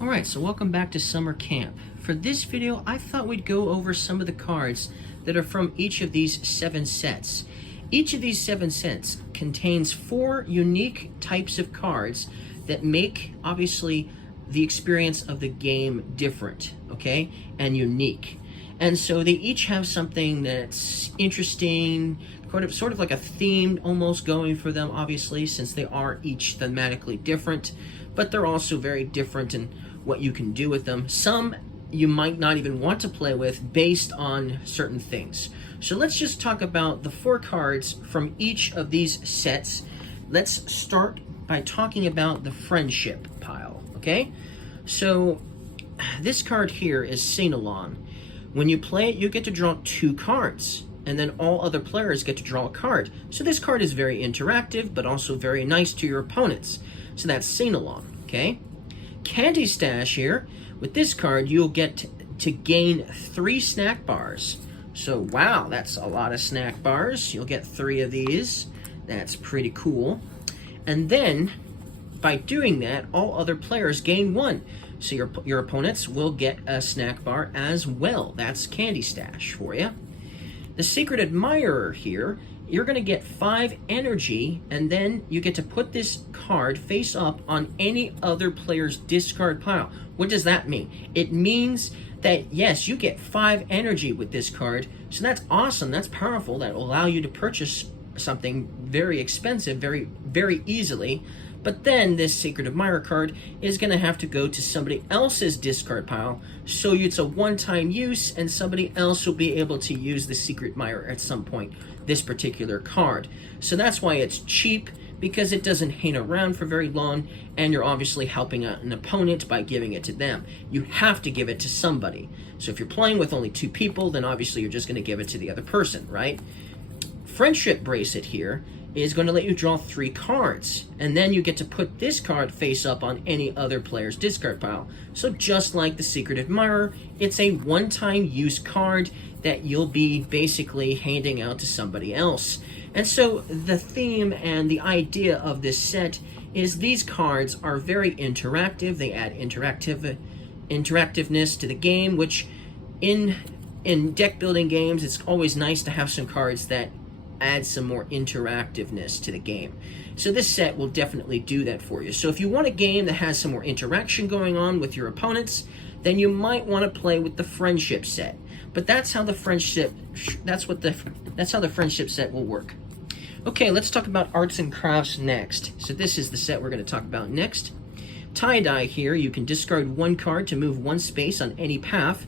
Alright, so welcome back to summer camp. For this video, I thought we'd go over some of the cards that are from each of these 7 sets. Each of these 7 sets contains 4 unique types of cards that make, obviously, the experience of the game different, okay, and unique. And so they each have something that's interesting, sort of like a theme almost going for them, obviously, since they are each thematically different, but they're also very different in what you can do with them. Some you might not even want to play with based on certain things. So let's just talk about the 4 cards from each of these sets. Let's start by talking about the friendship pile, okay? So this card here is Sing-Along. When you play it, you get to draw 2 cards, and then all other players get to draw a card. So this card is very interactive, but also very nice to your opponents. So that's Sing-Along, okay? Candy Stash here. With this card, you'll get to gain 3 snack bars. So, wow, that's a lot of snack bars. You'll get 3 of these. That's pretty cool. And then, by doing that, all other players gain 1. So your opponents will get a snack bar as well. That's Candy Stash for you. The Secret Admirer here, you're going to get 5 energy, and then you get to put this card face up on any other player's discard pile. What does that mean? It means that, yes, you get 5 energy with this card, so that's awesome, that's powerful, that will allow you to purchase something very expensive very, very easily. But then this Secret Admirer card is going to have to go to somebody else's discard pile, so it's a one-time use, and somebody else will be able to use the Secret Admirer at some point, this particular card. So that's why it's cheap, because it doesn't hang around for very long, and you're obviously helping out an opponent by giving it to them. You have to give it to somebody. So if you're playing with only 2 people, then obviously you're just going to give it to the other person, right? Friendship Bracelet here is going to let you draw 3 cards, and then you get to put this card face up on any other player's discard pile. So just like the Secret Admirer, it's a one-time use card that you'll be basically handing out to somebody else. And so the theme and the idea of this set is these cards are very interactive. They add interactiveness to the game, which in deck building games, it's always nice to have some cards that add some more interactiveness to the game. So this set will definitely do that for you. So if you want a game that has some more interaction going on with your opponents, then you might want to play with the friendship set. But that's how the friendship set will work. Okay, let's talk about arts and crafts next. So this is the set we're going to talk about next. Tie-dye here, you can discard 1 card to move 1 space on any path,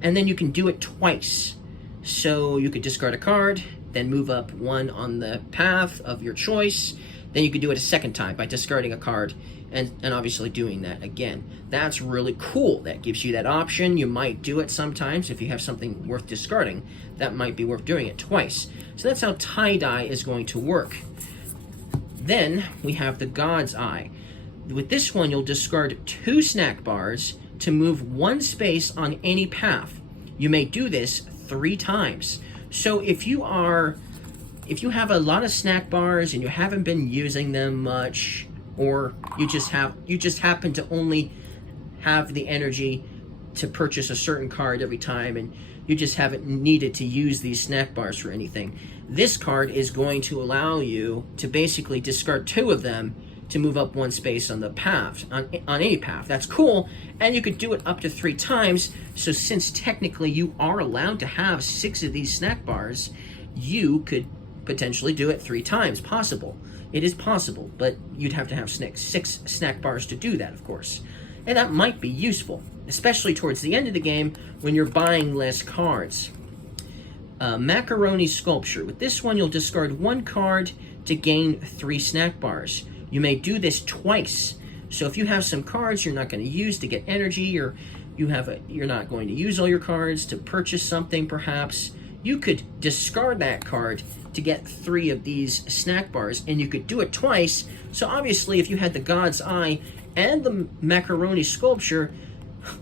and then you can do it twice. So you could discard a card, then move up 1 on the path of your choice. Then you could do it a second time by discarding a card and obviously doing that again. That's really cool. That gives you that option. You might do it sometimes if you have something worth discarding. That might be worth doing it twice. So that's how tie-dye is going to work. Then we have the God's Eye. With this one, you'll discard 2 snack bars to move 1 space on any path. You may do this 3 times. So if you have a lot of snack bars and you haven't been using them much, or you just happen to only have the energy to purchase a certain card every time, and you just haven't needed to use these snack bars for anything, this card is going to allow you to basically discard 2 of them to move up 1 space on the path, on any path. That's cool, and you could do it up to 3 times. So since technically you are allowed to have 6 of these snack bars, you could potentially do it 3 times. Possible. It is possible, but you'd have to have 6 snack bars to do that, of course. And that might be useful, especially towards the end of the game when you're buying less cards. Macaroni Sculpture. With this one, you'll discard 1 card to gain 3 snack bars. You may do this twice. So if you have some cards you're not going to use to get energy, or you're not going to use all your cards to purchase something perhaps, you could discard that card to get 3 of these snack bars, and you could do it twice. So obviously if you had the God's Eye and the Macaroni Sculpture,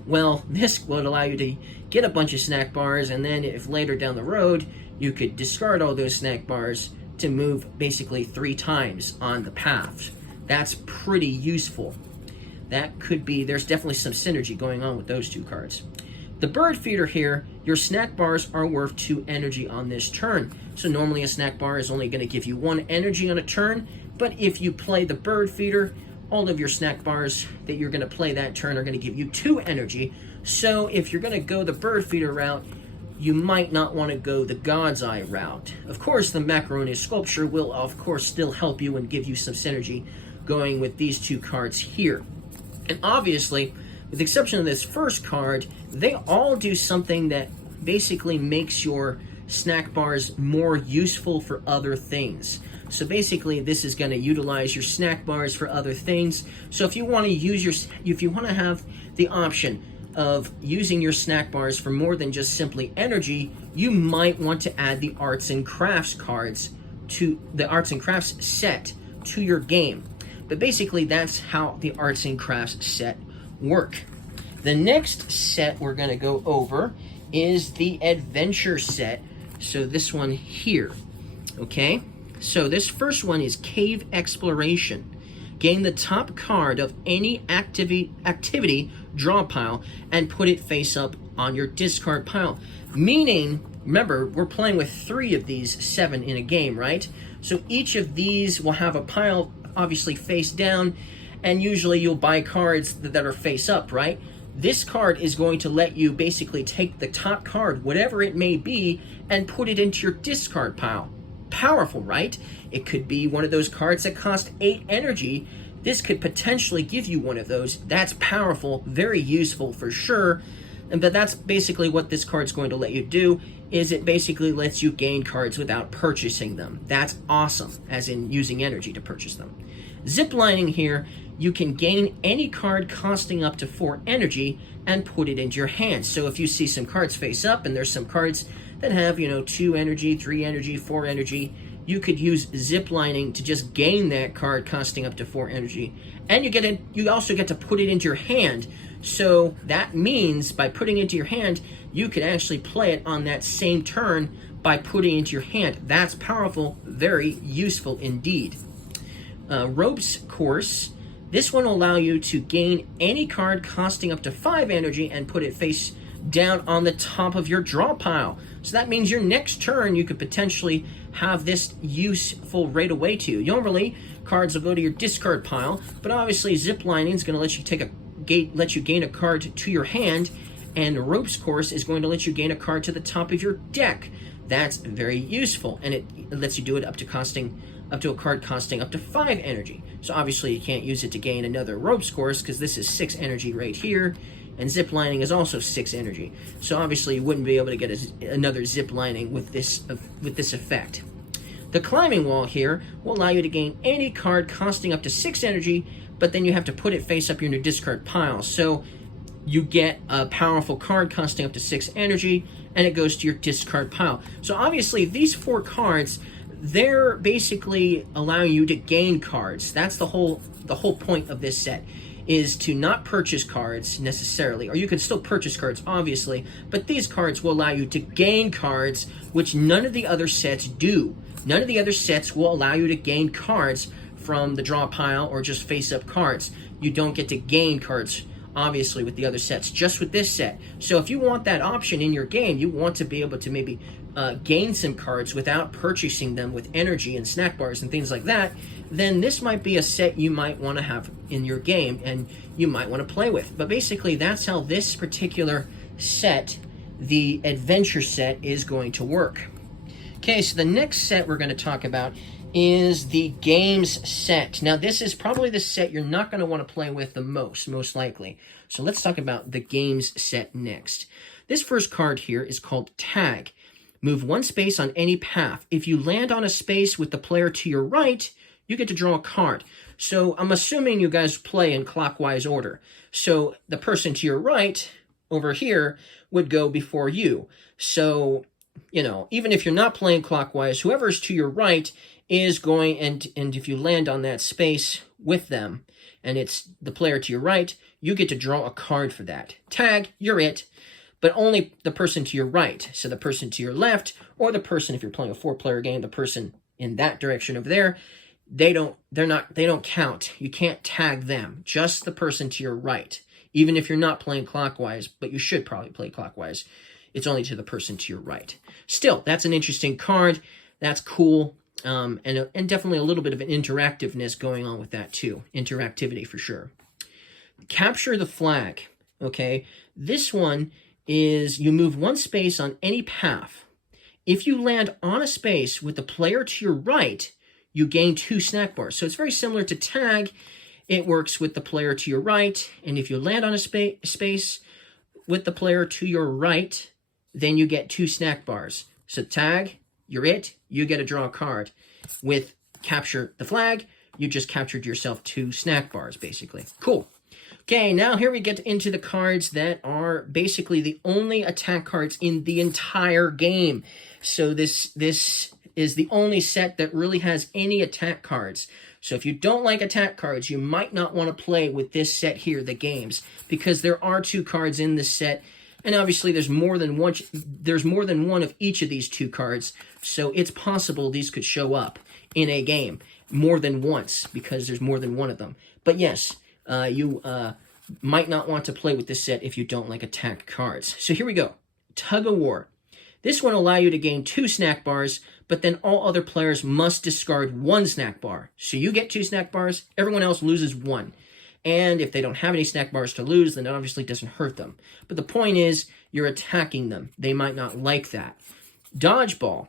well, this would allow you to get a bunch of snack bars, and then if later down the road you could discard all those snack bars to move basically 3 times on the path. That's pretty useful. that could be, there's definitely some synergy going on with those two cards. The bird feeder here, your snack bars are worth 2 energy on this turn. So normally a snack bar is only going to give you 1 energy on a turn, but if you play the bird feeder, all of your snack bars that you're going to play that turn are going to give you 2 energy. So if you're going to go the bird feeder route, you might not want to go the God's Eye route. Of course, the Macaroni Sculpture will, of course, still help you and give you some synergy going with these 2 cards here. And obviously, with the exception of this first card, they all do something that basically makes your snack bars more useful for other things. So basically, this is going to utilize your snack bars for other things. So if you want to if you want to have the option of using your snack bars for more than just simply energy, you might want to add the arts and crafts cards to the arts and crafts set to your game. But basically, that's how the arts and crafts set work. The next set we're going to go over is the adventure set. So this one here, okay? So this first one is Cave Exploration. Gain the top card of any activity draw pile and put it face up on your discard pile. Meaning, remember, we're playing with 3 of these 7 in a game, right? So each of these will have a pile obviously face down, and usually you'll buy cards that are face up, right? This card is going to let you basically take the top card, whatever it may be, and put it into your discard pile. Powerful, right? It could be one of those cards that cost 8 energy. This could potentially give you one of those. That's powerful, very useful for sure. But that's basically what this card's going to let you do, is it basically lets you gain cards without purchasing them. That's awesome, as in using energy to purchase them. Ziplining here, you can gain any card costing up to 4 energy and put it into your hand. So if you see some cards face up and there's some cards that have, 2 energy, 3 energy, 4 energy, you could use ziplining to just gain that card costing up to 4 energy. And you also get to put it into your hand. So that means by putting it into your hand, you could actually play it on that same turn by putting it into your hand. That's powerful, very useful indeed. Ropes Course. This one will allow you to gain any card costing up to 5 energy and put it face down on the top of your draw pile. So that means your next turn you could potentially have this useful right away to you. Normally, cards will go to your discard pile, but obviously ziplining is going to let you gain a card to your hand, and Ropes Course is going to let you gain a card to the top of your deck. That's very useful, and it lets you do it up to a card costing up to 5 energy. So obviously you can't use it to gain another Ropes Course because this is 6 energy right here, and ziplining is also 6 energy. So obviously you wouldn't be able to get another ziplining with this effect. The Climbing Wall here will allow you to gain any card costing up to 6 energy, but then you have to put it face up in your discard pile. So you get a powerful card costing up to 6 energy, and it goes to your discard pile. So obviously these 4 cards, they're basically allowing you to gain cards. That's the whole point of this set, is to not purchase cards necessarily, or you can still purchase cards obviously, but these cards will allow you to gain cards, which none of the other sets do. None of the other sets will allow you to gain cards from the draw pile or just face up cards. You don't get to gain cards obviously with the other sets, just with this set. So if you want that option in your game, you want to be able to maybe gain some cards without purchasing them with energy and snack bars and things like that, then this might be a set you might want to have in your game and you might want to play with. But basically that's how this particular set, the adventure set, is going to work. Okay, so the next set we're going to talk about is the games set. Now this is probably the set you're not going to want to play with the most likely. So let's talk about the games set next. This first card here is called Tag. Move 1 space on any path. If you land on a space with the player to your right, you get to draw a card. So I'm assuming you guys play in clockwise order. So the person to your right over here would go before you. So, even if you're not playing clockwise, whoever's to your right is going, and if you land on that space with them, and it's the player to your right, you get to draw a card for that. Tag, you're it, but only the person to your right. So the person to your left, or the person, if you're playing a 4-player game, the person in that direction over there, they don't count. You can't tag them, just the person to your right. Even if you're not playing clockwise, but you should probably play clockwise, it's only to the person to your right. Still, that's an interesting card. That's cool. And definitely a little bit of an interactiveness going on with that too. Interactivity for sure. Capture the flag. Okay, this one is you move one space on any path. If you land on a space with the player to your right, you gain 2 snack bars. So it's very similar to tag. It works with the player to your right, and if you land on a space with the player to your right, then you get 2 snack bars. So tag, you're it, you get to draw a card. With capture the flag, you just captured yourself 2 snack bars, basically. Cool. Okay, now here we get into the cards that are basically the only attack cards in the entire game. So this is the only set that really has any attack cards. So if you don't like attack cards, you might not want to play with this set here, the games, because there are 2 cards in this set, and obviously there's more than one of each of these 2 cards, so it's possible these could show up in a game more than once, because there's more than one of them. But yes, you might not want to play with this set if you don't like attack cards. So here we go. Tug of War. This one will allow you to gain 2 snack bars, but then all other players must discard 1 snack bar. So you get 2 snack bars, everyone else loses 1. And if they don't have any snack bars to lose, then it obviously doesn't hurt them. But the point is, you're attacking them. They might not like that. Dodgeball.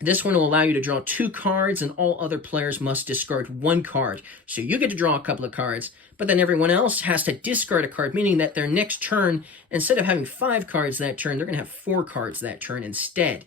This one will allow you to draw 2 cards, and all other players must discard 1 card. So you get to draw a couple of cards, but then everyone else has to discard a card, meaning that their next turn, instead of having 5 cards that turn, they're going to have 4 cards that turn instead.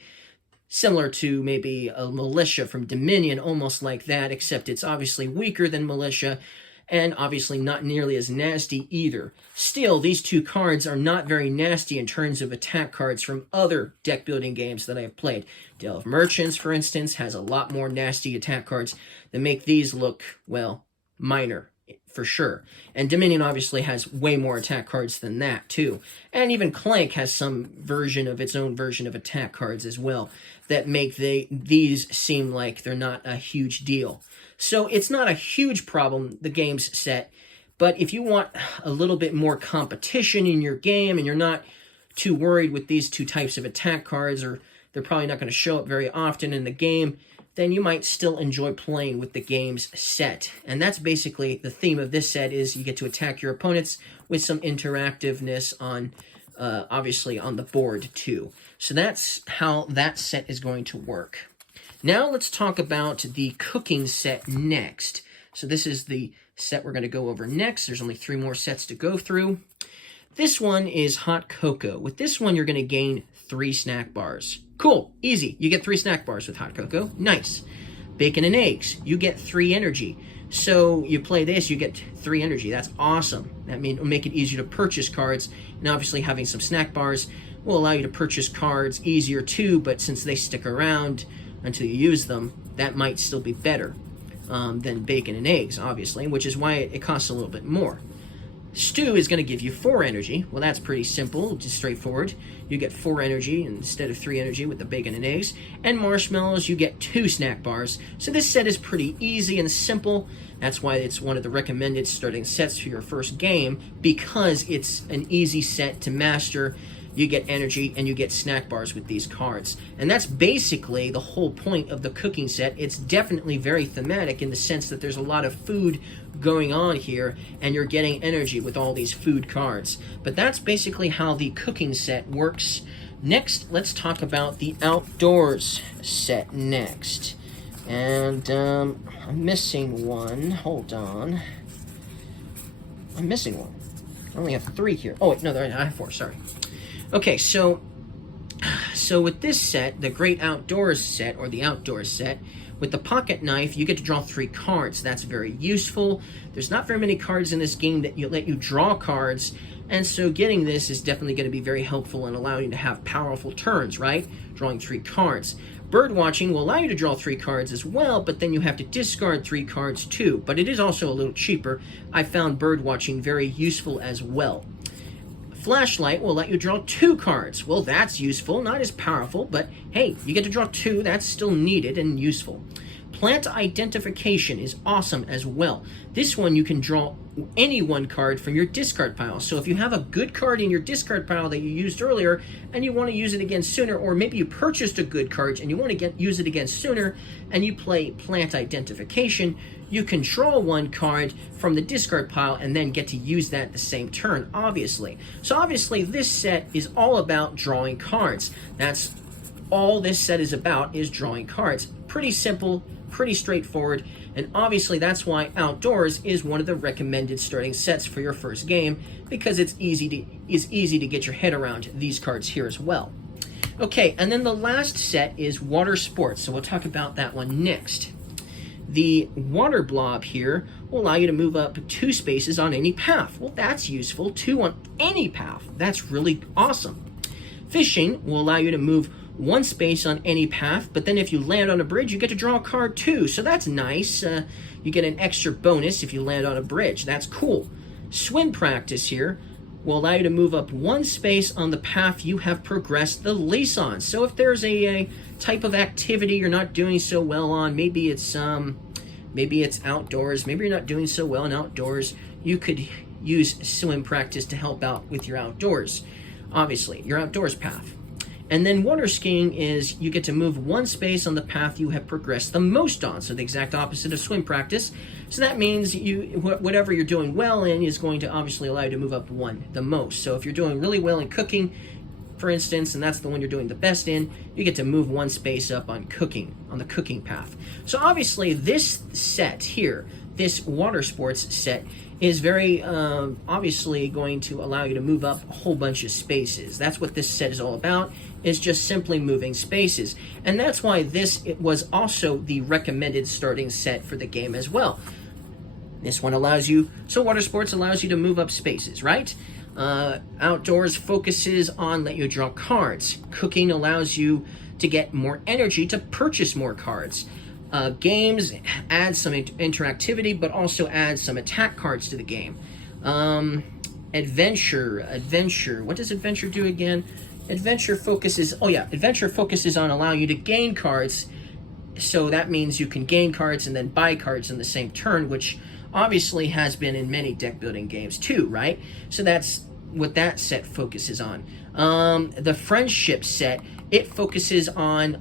Similar to maybe a Militia from Dominion, almost like that, except it's obviously weaker than Militia, and obviously not nearly as nasty either. Still, these 2 cards are not very nasty in terms of attack cards from other deck building games that I have played. Dale of Merchants, for instance, has a lot more nasty attack cards that make these look, well, minor, for sure. And Dominion obviously has way more attack cards than that, too. And even Clank has some version of its own version of attack cards as well that make these seem like they're not a huge deal. So it's not a huge problem, the game's set, but if you want a little bit more competition in your game and you're not too worried with these 2 types of attack cards, or they're probably not going to show up very often in the game, then you might still enjoy playing with the game's set. And that's basically the theme of this set, is you get to attack your opponents with some interactiveness on, obviously, on the board too. So that's how that set is going to work. Now let's talk about the cooking set next. So this is the set we're going to go over next. There's only 3 more sets to go through. This one is hot cocoa. With this one, you're going to gain 3 snack bars. Cool, easy. You get 3 snack bars with hot cocoa. Nice. Bacon and eggs. You get 3 energy. So you play this, you get 3 energy. That's awesome. That means it'll make it easier to purchase cards. And obviously having some snack bars will allow you to purchase cards easier too, but since they stick around until you use them, that might still be better than bacon and eggs, obviously, which is why it costs a little bit more. Stew is going to give you 4 energy. Well, that's pretty simple, just straightforward. You get 4 energy instead of 3 energy with the bacon and eggs. And marshmallows, you get 2 snack bars. So this set is pretty easy and simple. That's why it's one of the recommended starting sets for your first game, because it's an easy set to master. You get energy and you get snack bars with these cards. And that's basically the whole point of the cooking set. It's definitely very thematic in the sense that there's a lot of food going on here and you're getting energy with all these food cards. But that's basically how the cooking set works. Next, let's talk about the outdoors set next. And I'm missing one. Hold on. I'm missing one. I only have 3 here. Oh, wait, no, I have 4, sorry. Okay, so with this set, the Great Outdoors set, or the Outdoors set, with the pocket knife, you get to draw 3 cards. That's very useful. There's not very many cards in this game that let you draw cards, and so getting this is definitely going to be very helpful and allowing you to have powerful turns, right? Drawing 3 cards. Bird watching will allow you to draw 3 cards as well, but then you have to discard 3 cards too. But it is also a little cheaper. I found bird watching very useful as well. Flashlight will let you draw 2 cards. Well, that's useful, not as powerful, but hey, you get to draw 2, that's still needed and useful. Plant Identification is awesome as well. This one you can draw any one card from your discard pile. So if you have a good card in your discard pile that you used earlier and you want to use it again sooner, or maybe you purchased a good card and you want to use it again sooner and you play Plant Identification, you can draw one card from the discard pile and then get to use that the same turn, obviously. So obviously this set is all about drawing cards. That's all this set is about, is drawing cards. Pretty simple, pretty straightforward, and obviously that's why Outdoors is one of the recommended starting sets for your first game, because it's easy to get your head around these cards here as well. Okay, and then the last set is Water Sports, so we'll talk about that one next. The water blob here will allow you to move up 2 spaces on any path. Well, that's useful. 2 on any path. That's really awesome. Fishing will allow you to move 1 space on any path, but then if you land on a bridge, you get to draw a card too, so that's nice. You get an extra bonus if you land on a bridge. That's cool. Swim practice here will allow you to move up 1 space on the path you have progressed the lace on. So if there's a type of activity you're not doing so well on, maybe it's outdoors, maybe you're not doing so well in outdoors, you could use swim practice to help out with your outdoors, obviously, your outdoors path. And then water skiing is you get to move 1 space on the path you have progressed the most on, so the exact opposite of swim practice. So that means whatever you're doing well in is going to obviously allow you to move up 1 the most. So if you're doing really well in cooking, for instance, and that's the one you're doing the best in, you get to move 1 space up on cooking, on the cooking path. So obviously this set here, this water sports set, is very obviously going to allow you to move up a whole bunch of spaces. That's what this set is all about, is just simply moving spaces. And that's why it was also the recommended starting set for the game as well. This one allows you, so water sports allows you to move up spaces, right? Outdoors focuses on let you draw cards. Cooking allows you to get more energy to purchase more cards. Games add some interactivity, but also add some attack cards to the game. Adventure, what does adventure do again? Adventure focuses on allowing you to gain cards, so that means you can gain cards and then buy cards in the same turn, which obviously has been in many deck building games too, right? So that's what that set focuses on. The friendship set, it focuses on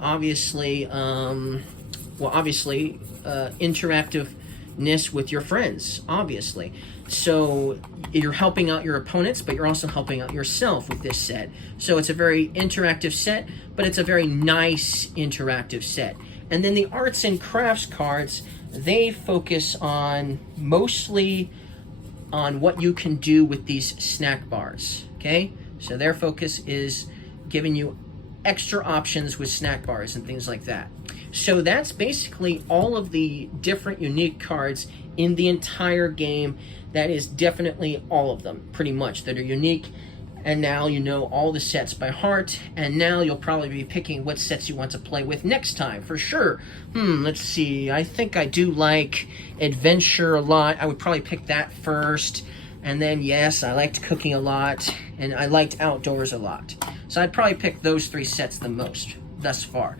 interactiveness with your friends, obviously. So you're helping out your opponents, but you're also helping out yourself with this set. So it's a very interactive set, but it's a very nice interactive set. And then the arts and crafts cards, they focus on mostly on what you can do with these snack bars, okay? So their focus is giving you extra options with snack bars and things like that. So that's basically all of the different unique cards in the entire game. That is definitely all of them, pretty much, that are unique. And now you know all the sets by heart, and now you'll probably be picking what sets you want to play with next time, for sure. Let's see, I think I do like Adventure a lot. I would probably pick that first. And then, yes, I liked Cooking a lot, and I liked Outdoors a lot. So I'd probably pick those 3 sets the most, thus far.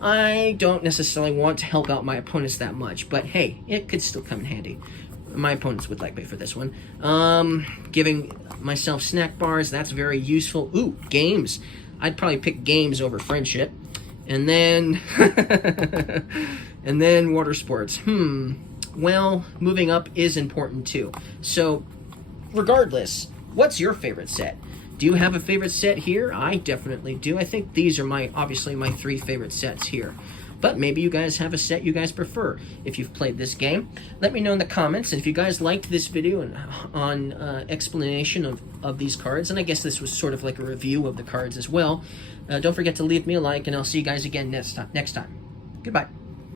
I don't necessarily want to help out my opponents that much, but hey, it could still come in handy. My opponents would like me for this one. Giving myself snack bars, that's very useful. Ooh, games. I'd probably pick games over friendship. And then, and then water sports. Well, moving up is important too. So, regardless, what's your favorite set? Do you have a favorite set here? I definitely do. I think these are obviously my 3 favorite sets here. But maybe you guys have a set you guys prefer if you've played this game. Let me know in the comments. And if you guys liked this video on explanation of these cards, and I guess this was sort of like a review of the cards as well, don't forget to leave me a like, and I'll see you guys again next time. Goodbye.